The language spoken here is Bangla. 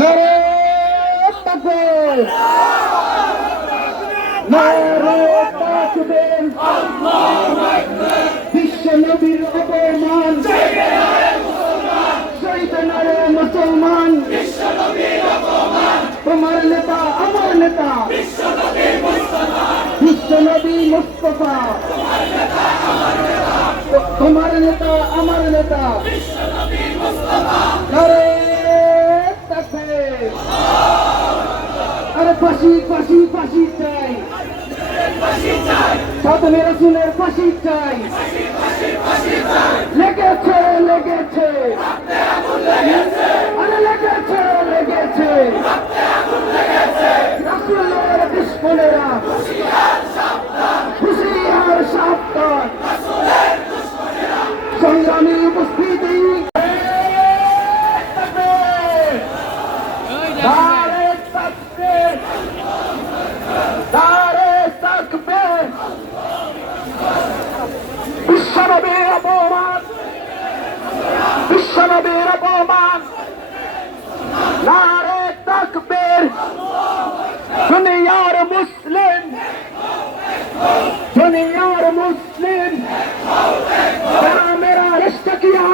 নারে তাকবীর, নারে তাকবীর, বিশ্ব নবীর অপমান, শহীদ নারে মুসলমান, তোমার নেতা আমার নেতা, বিশ্ব নবী মুস্তাফা, তোমার নেতা আমার নেতা, নারে তাকবীর। আরে ফাঁসি ফাঁসি ফাঁসি চাই, সাধনে রাসূলের ফাঁসি চাই, লেগেছে লেগেছে, আরে লেগেছে লেগেছে, রাসূলের দুশমনেরা হুঁশিয়ার সাবধান, সংগ্রামী উপস্থিতি, নারে তাকবীর, নারে তাকবীর, বিশ্বনবীর অপমান, বিশ্বনবীর অপমান, নারে তাকবীর, দুনিয়ার মুসলিম, দুনিয়ার মুসলিম, मेरा रिश्ता किया